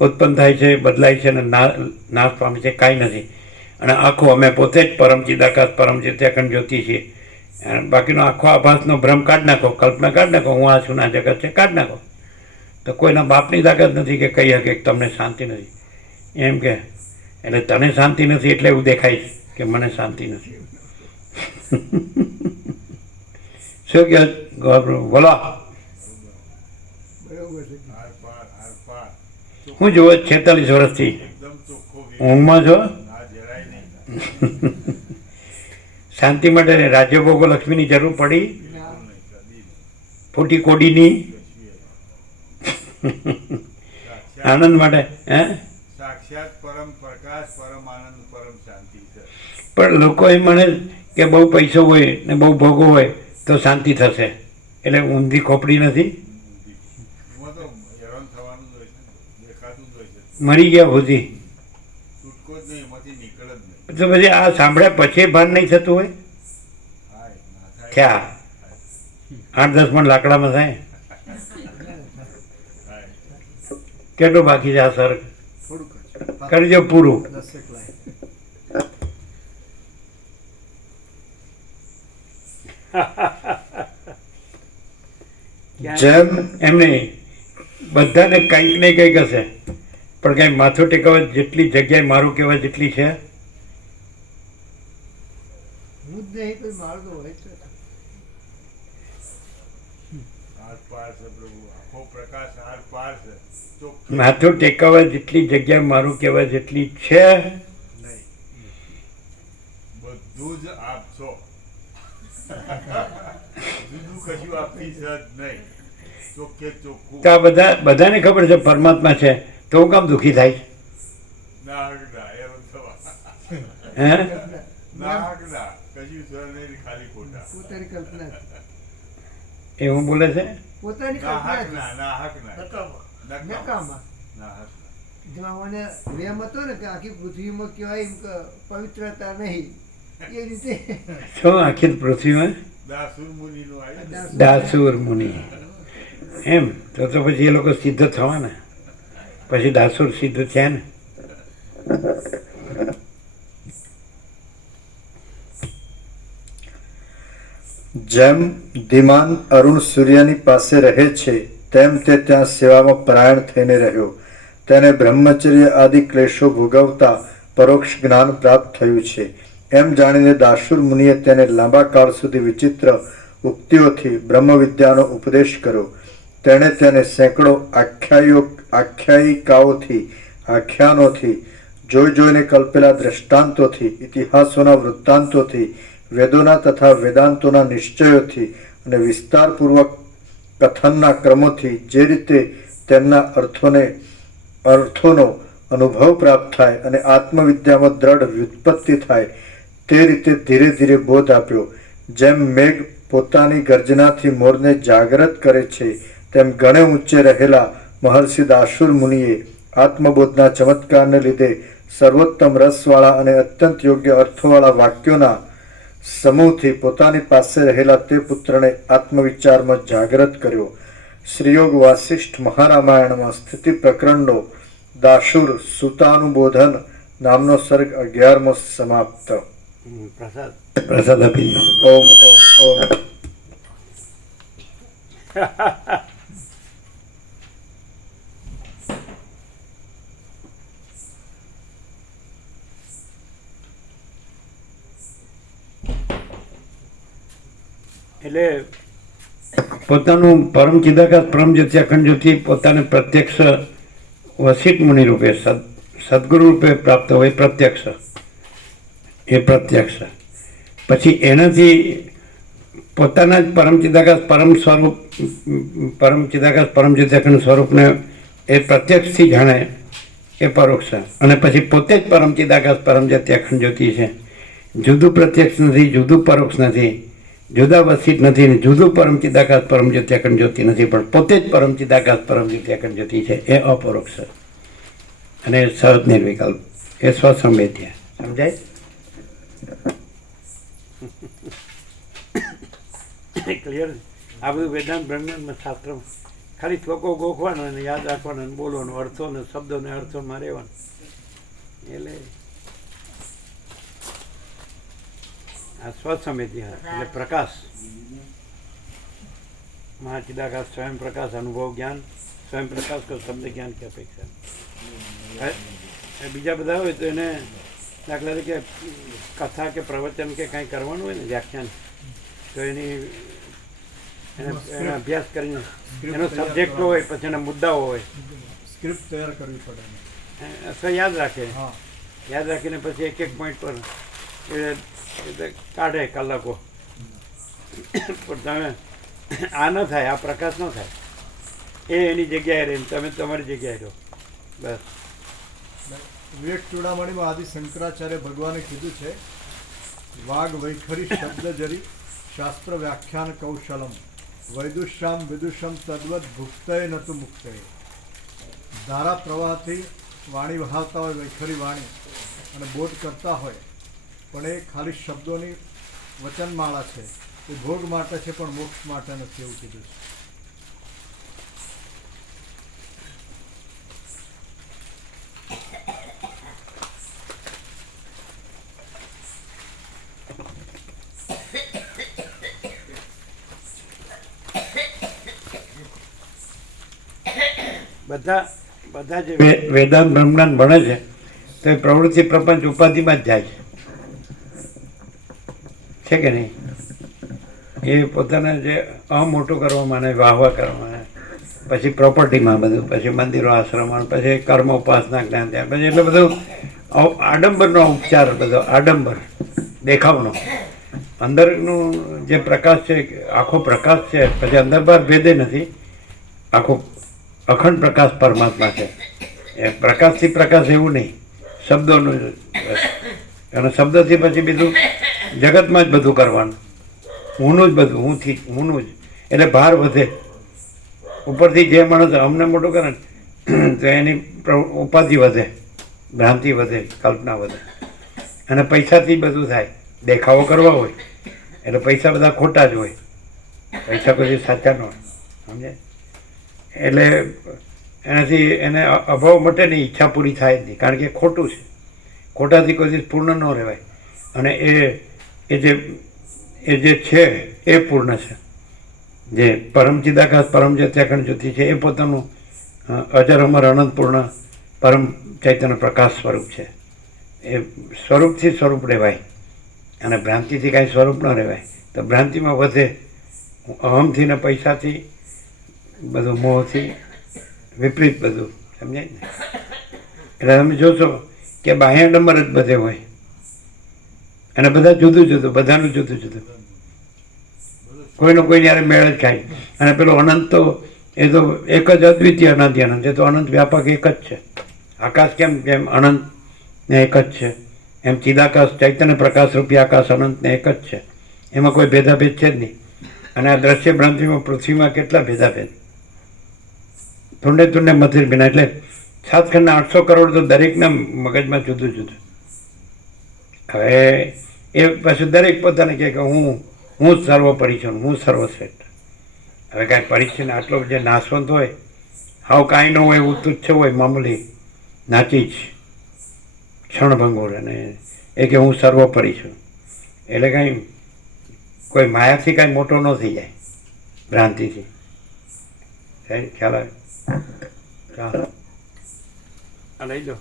ઉત્પન્ન થાય છે, બદલાય છે અને નાશ પામે છે, કાંઈ નથી. અને આખું અમે પોતે જ પરમ ચિદાકાશ પરમ ચિત્યાખંડ જ્યોતિ છીએ. બાકીનો આખો આભાસનો ભ્રમ કાઢી નાખો, કલ્પના કાઢી નાખો, હું આ છું ના જગત છે, કાઢી નાખો, તો કોઈના બાપની તાકાત નથી કે કહી શકે કે તમને શાંતિ નથી એમ કે. એટલે તને શાંતિ નથી એટલે એવું દેખાય છે કે મને શાંતિ નથી. શું કહે બોલો? હું જોવો 46 વર્ષથી ઊંઘમાં છો? શાંતિ માટે રાજ્ય ભોગો લક્ષ્મીની જરૂર પડી? ફૂટી કોડીની આનંદ માટે? હે, સાક્ષાત પરમ પ્રકાશ, પરમ આનંદ, પરમ શાંતિ છે. પણ લોકો એમ માને કે બહુ પૈસો હોય ને બહુ ભોગો હોય તો શાંતિ થશે, એટલે ઊંધી ખોપડી નથી. મરી ગયા ભૂતી છૂટકો જ નહીં, એમાંથી નીકળ જ નહીં. તો પછી આ સાંભળ્યા પછી ભાન નહીં થતું હોય? થયા 8-10 મણ લાકડામાં થાય. કેટલું બાકી છે આ સર? કરજો પૂરું. જેમ એમને બધાને કંઈક ને કંઈક હશે, પણ કંઈ માથું ટેકવવા જેટલી જગ્યાએ મારું કહેવાય જેટલી છે. માથું ટેકવવા જેટલી જગ્યાએ મારું કહેવાય જેટલી છે. બધું જ આપ છો, જુદું કશું આપી છે જ નહીં. ચોખ્ખે ચોખ્ખું. તો આ બધાને ખબર છે પરમાત્મા છે, તો હું કામ દુઃખી થાય? ના એમ થવા. હે, ના કશું સર નહીં, ખાલી ખોટા. પોતાની કલ્પના, એવું બોલે છે. પોતાની ના કલ્પના હક ના, ના હક ના, નકામા. ના હક જેમાં મને વેમ હતો ને કે આખી પૃથ્વીમાં કહેવાય એમ કે પવિત્રતા નહીં, એ રીતે શું આખી પૃથ્વીમાં દાસુર મુનિ નું આવ્યું. દાસુર મુનિ એમ? તો પછી એ લોકો સિદ્ધ થવા ને, પછી દાસુર સિદ્ધ થયા ને. જેમ ધીમાન અરુણ સૂર્યની પાસે રહે છે તેમ તે ત્યાં સેવામાં પરાયણ થઈને રહ્યો. તેને બ્રહ્મચર્ય આદિ ક્લેશો ભોગવતા પરોક્ષ જ્ઞાન પ્રાપ્ત થયું છે. એમ જાણીને દાસુર મુનિએ તેને લાંબા કાળ સુધી વિચિત્ર ઉક્તિઓથી બ્રહ્મ વિદ્યાનો ઉપદેશ કર્યો. તેણે તેને સેંકડો આખ્યાયિકાઓથી, આખ્યાનોથી, જોઈ જોઈને કલ્પેલા દ્રષ્ટાંતોથી, ઇતિહાસોના વૃત્તાંતોથી, વેદોના તથા વેદાંતોના નિશ્ચયોથી અને વિસ્તારપૂર્વક કથનના ક્રમોથી જે રીતે તેમના અર્થોનો અનુભવ પ્રાપ્ત થાય અને આત્મવિદ્યામાં દ્રઢ વ્યુત્પત્તિ થાય તે રીતે ધીરે ધીરે બોધ આપ્યો. જેમ મેઘ પોતાની ગર્જનાથી મોરને જાગૃત કરે છે, તેમ ગણે ઊંચે રહેલા મહર્ષિ દાસુર મુનિએ આત્મબોધના ચમત્કારને લીધે સર્વોત્તમ રસવાળા અને અત્યંત યોગ્ય અર્થોવાળા વાક્યોના સમૂહથી પોતાની પાસે રહેલા તે પુત્રને આત્મવિચારમાં જાગૃત કર્યો. શ્રીયોગ વાસિષ્ઠ મહારામાયણમાં સ્થિતિ પ્રકરણનો દાસુર સુતાનુબોધન નામનો સર્ગ 11મો સમાપ્ત. પ્રસાદ આપી. ઓમ ઓમ ઓમ. એટલે પોતાનું પરમ ચિદાકાશ પરમ જ્યોતિ અખંડ જ્યોતિ પોતાને પ્રત્યક્ષ વસિષ્ઠ મુનિ રૂપે સદગુરુ રૂપે પ્રાપ્ત હોય. પ્રત્યક્ષ એ પ્રત્યક્ષ પછી એનાથી પોતાના જ પરમ ચિદાકાશ પરમ સ્વરૂપ પરમ ચિદાકાશ પરમ જ્યોતિ અખંડ સ્વરૂપને એ પ્રત્યક્ષથી જાણે એ પરોક્ષ. અને પછી પોતે જ પરમ ચિદાકાશ પરમ જ્યોતિ અખંડ જ્યોતિ છે. જુદું પ્રત્યક્ષ નથી, જુદું પરોક્ષ નથી, જુદા વસિષ્ઠ નથી ને જુદું પરમ ચિદાકાશ પરમ જ્યોતિ અખંડ જ્યોતિ નથી, પણ પોતે જ પરમ ચિદાકાશ પરમ જ્યોતિ અખંડ જ્યોતિ છે. એ અપરોક્ષ અને સહજ નિર્વિકલ્પ, એ સ્વસંવેદ્ય. સમજાય? ક્લિયર? આ બધું વેદાંત બ્રહ્માંડ શાસ્ત્ર ખાલી શ્લોકો ગોખવાનો અને યાદ રાખવાનો અને બોલવાનો, અર્થો ને શબ્દોને અર્થોમાં રહેવાનું. એટલે આ સ્વસમિતિ એટલે પ્રકાશ, મહાચિદાકાશ સ્વયં પ્રકાશ, અનુભવ જ્ઞાન, સ્વયં પ્રકાશ કો શબ્દ જ્ઞાન की અપેક્ષા. બીજા બધા હોય તો એને દાખલા તરીકે કથા કે પ્રવચન કે કાંઈ કરવાનું હોય ને વ્યાખ્યાન, તો એને અભ્યાસ કરીને એનો સબ્જેક્ટ હોય, પછી એના મુદ્દાઓ હોય, સ્ક્રિપ્ટ તૈયાર કરવી પડે. અથવા યાદ રાખે, હા, યાદ રાખીને પછી એક એક પોઈન્ટ પર કાઢે કલાકો. પણ તમે આ ન થાય, આ પ્રકાશ ન થાય, એ એની જગ્યાએ રહીને તમે તમારી જગ્યાએ રહો બસ. વિવેક ચૂડામણીમાં આદિ શંકરાચાર્ય ભગવાને કીધું છે, વાઘ વૈખરી શબ્દ જરી શાસ્ત્ર વ્યાખ્યાન કૌશલમ વૈદુષ્યામ વિદુષમ તદ્વત ભુક્તય નતું મુક્તય. ધારા પ્રવાહથી વાણી વહાવતા હોય વૈખરી વાણી અને બોધ કરતા હોય, પણ એ ખાલી શબ્દોની વચનમાળા છે, એ ભોગ માટે છે પણ મોક્ષ માટે નથી, એવું કીધું છે. બધા જે વેદાંત બ્રહ્મજ્ઞાન ભણે છે તો એ પ્રવૃત્તિ પ્રપંચ ઉપાધિમાં જ જાય છે કે નહીં? એ પોતાને જે મોટું કરવામાં અને વાહવા કરવામાં, પછી પ્રોપર્ટીમાં બધું, પછી મંદિરો આશ્રમમાં, પછી કર્મ ઉપાસના જ્ઞાન ત્યાં, પછી એટલે બધું આડંબરનો ઉપચાર, બધો આડંબર દેખાવનો. અંદરનું જે પ્રકાશ છે, આખો પ્રકાશ છે, પછી અંદર બહાર ભેદે નથી, આખો અખંડ પ્રકાશ પરમાત્મા છે. એ પ્રકાશથી પ્રકાશ એવું નહીં, શબ્દોનું, અને શબ્દથી પછી બીજું જગતમાં જ બધું કરવાનું, હુંનું જ બધું, હુંનું જ. એટલે ભાર વધે. ઉપરથી જે માણસ અમને મોટું કરે ને તો એની ઉપાધિ વધે, ભ્રાંતિ વધે, કલ્પના વધે, અને પૈસાથી બધું થાય. દેખાવો કરવા હોય એટલે પૈસા બધા ખોટા જ હોય, પૈસા કોઈ સાચા ન હોય, સમજે? એટલે એનાથી એને અભાવ મટે નહીં, ઈચ્છા પૂરી થાય જ નહીં, કારણ કે ખોટું છે. ખોટાથી કોઈ દિવસ પૂર્ણ ન રહેવાય. અને એ જે છે એ પૂર્ણ છે. જે પરમ ચિદાકાશ પરમ જત્યાખંડ જ્યોતિ છે એ પોતાનું અજર અમર અનંતપૂર્ણ પરમ ચૈતન્ય પ્રકાશ સ્વરૂપ છે. એ સ્વરૂપથી સ્વરૂપ રહેવાય, અને ભ્રાંતિથી કાંઈ સ્વરૂપ ન રહેવાય. તો ભ્રાંતિમાં વધે, અહમથી ને પૈસાથી, બધું મોહથી વિપરીત બધું, સમજાય ને? એટલે તમે જોશો કે બાહ્ય નંબર જ બધે હોય, અને બધા જુદું જુદું, બધાનું જુદું જુદું, કોઈનો કોઈ યારે મેળ જ ખાય. અને પેલો અનંત તો એ તો એક જ અદ્વિતીય અનંત અનંત, એ તો અનંત વ્યાપક એક જ છે. આકાશ જેમ અનંત ને એક જ છે, એમ ચિદાકાશ ચૈતન્ય પ્રકાશ રૂપી આકાશ અનંત ને એક જ છે. એમાં કોઈ ભેદાભેદ છે જ નહીં. અને આ દ્રશ્ય ભ્રાંતિમાં પૃથ્વીમાં કેટલા ભેદાભેદ, તુંડે મથિર બિના. એટલે 7 ખંડના 800 કરોડ તો દરેકના મગજમાં જુદું જુદું. હવે એ પાછું દરેક પોતાને કહે કે હું સર્વોપરી છું, હું સર્વશ્રેષ્ઠ. હવે કાંઈ પરીક્ષાને આટલો જે નાશવંત હોય, હાવ કાંઈ ન હોય, એવું તુચ્છ હોય, મામૂલી નાચી જ ક્ષણભંગુર, અને એ કે હું સર્વોપરી છું. એટલે કાંઈ કોઈ માયાથી કાંઈ મોટો ન થઈ જાય, ભ્રાંતિથી. ખ્યાલ આવે? ચાલો આ લઈ લો.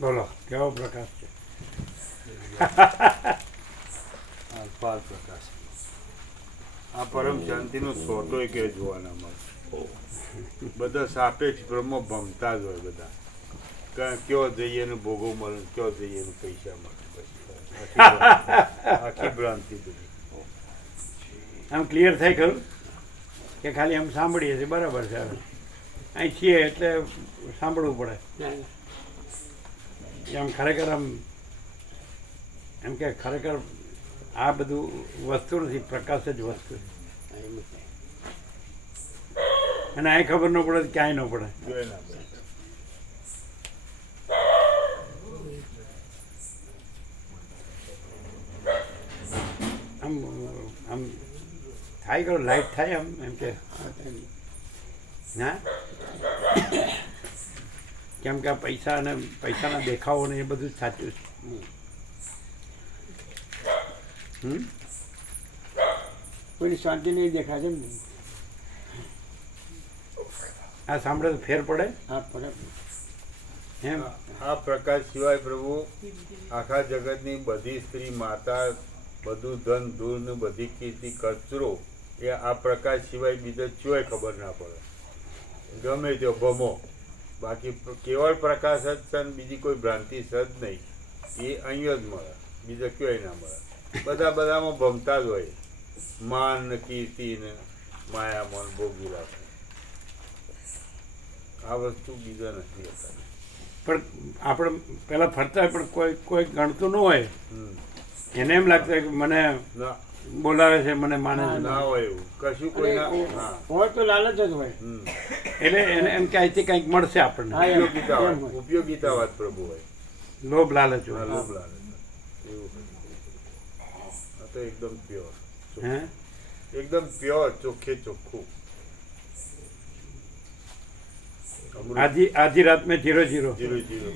બોલો કેવો પ્રકાશ છે? અપાર પ્રકાશ. આ પરમ શાંતિનો સોટો કે જોવાના મળે. બધા સાપેક્ષ બ્રહ્મ ભમતા જ હોય બધા. કયો જઈએ ને ભોગો મળે, કયો જઈએ ને પૈસા મળે. આખી ભ્રાંતિ બધી. આમ ક્લિયર થાય ખરું કે ખાલી આમ સાંભળીએ છીએ બરાબર છે હવે અહીં છીએ એટલે સાંભળવું પડે આમ ખરેખર આમ એમ કે ખરેખર આ બધું વસ્તુ નથી, પ્રકાશ જ વસ્તુ છે. અને અહીં ખબર ન પડે તો ક્યાંય ન પડે. જોઈ ના પડે. આમ આમ થાય ખરું લાઈટ થાય આમ એમ કે ના કેમ કે આ પૈસા અને પૈસાના દેખાવો ને એ બધું જ સાચું છે. કોઈની શાંતિ નહીં દેખાય છે ને. આ સાંભળે તો ફેર પડે હા પડે. એમ આ પ્રકાશ સિવાય પ્રભુ આખા જગતની બધી સ્ત્રી માતા બધું ધન ધૂળ ને બધી કીર્તિ કચરો એ આ પ્રકાશ સિવાય બીજો ચોય ખબર ના પડે. ગમે તે ભમો બાકી કેવળ પ્રકાશ જ છે ને બીજી કોઈ ભ્રાંતિ છે જ નહીં. એ અહીં જ મળે, બીજો ક્યાંય ના મળે. બધામાં ભમતા જ હોય, માન ને કીર્તિ ને માયામાં ને ભોગવી રાખે. આ વસ્તુ બીજા નથી હોતા. પણ આપણે પહેલાં ફરતા હોય પણ કોઈ ગણતું ન હોય હમ. એને એમ લાગતું હોય કે મને ના બોલાવે છે, મને માને છે. ના હોય એવું કશું કોઈ ના. હા. હોય તો લાલચ જ હોય. હમ. એટલે એને એમ કે અહીંથી કંઈક મળશે આપણને. હા, એમ. ઉપયોગિતાવાદ ઉપયોગિતાવાદ પ્રભુ હોય. લોભ લાલચ હા, હોય. લોભ લાગે એવું હોય. આ તો એકદમ પ્યોર, હે એકદમ પ્યોર, ચોખ્ખે ચોખ્ખું. અમૃત. આધી રાત મેં 0 0 જીરો જીરો.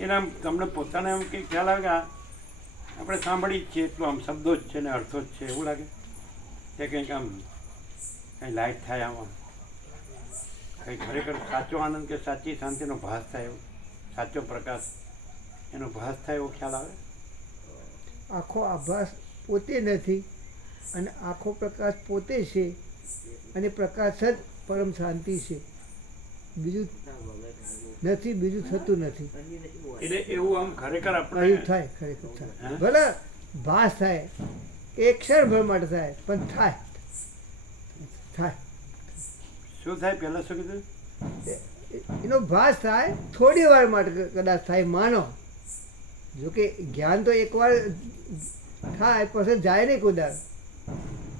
એના આમ તમને પોતાને એમ કંઈ ખ્યાલ આવે કે આપણે સાંભળી જ છીએ એટલું આમ શબ્દો જ છે ને અર્થો જ છે એવું લાગે કે કંઈક આમ કંઈ લાઈટ થાય આમાં કંઈ ખરેખર સાચો આનંદ કે સાચી શાંતિનો ભાસ થાય એવો સાચો પ્રકાશ એનો ભાસ થાય એવો ખ્યાલ આવે. આખો આભાસ પોતે નથી અને આખો પ્રકાશ પોતે છે અને પ્રકાશ જ પરમ શાંતિ છે. બીજું નથી, બીજું થતું નથી. એટલે એવું આમ ખરેખર એવું આપણે થાય, ખરેખર થાય. હા? ભલે ભાસ થાય એક ક્ષણભર માટે થાય પણ થાય થાય શું થાય પહેલાં શું કીધું? એનો ભાસ થાય થોડી વાર માટે કદાચ થાય માનો. જોકે જ્ઞાન તો એકવાર થાય પછી જાય નહીં કુદાર,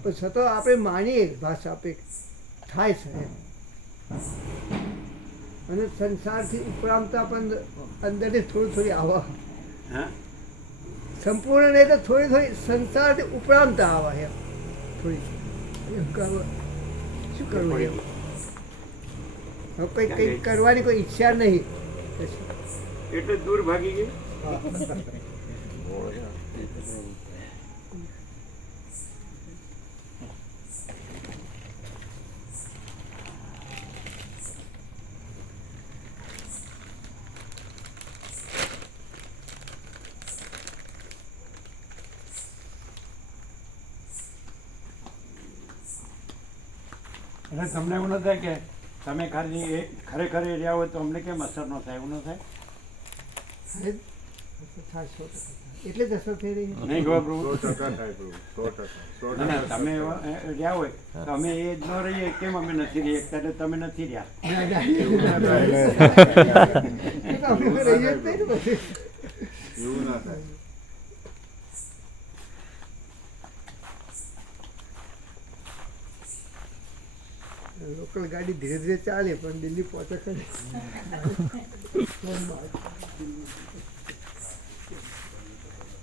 પણ છતાં આપણે માનીએ ભાસ આપે થાય છે એમ. અને સંસારથી ઉપરામતા પણ અંદરથી થોડી થોડી આવા, હા સંપૂર્ણ નહીં તો થોડી થોડી સંસારથી ઉપરામતા આવા એમ થોડી એમ કરવા શું કરવું એમ. હવે કંઈ કરવાની કોઈ ઈચ્છા નહીં. એટલે દૂર ભાગી ગઈ. એટલે તમને એવું ન થાય કે તમે ખાલી એ ખરેખર એ રહ્યા હોય તો અમને કેમ અસર ન થાય? એવું ન થાય? થાય 100% એટલે જ અસર થઈ રહી છે. નહીં ગવા પ્રભુ. 100% થાય પ્રભુ, 100%. ના, ના, તમે રહ્યા હોય તો અમે એ જ ન રહીએ. કેમ અમે નથી રહી શકતા? એટલે તમે નથી રહ્યા. ના, ના. એવું ના થાય. એ તો આપણે રહીએ જ નહીં ને પછી. એવું ના થાય. લોકલ ગાડી ધીરે ધીરે ચાલે પણ દિલ્હી પહોંચે ખરી.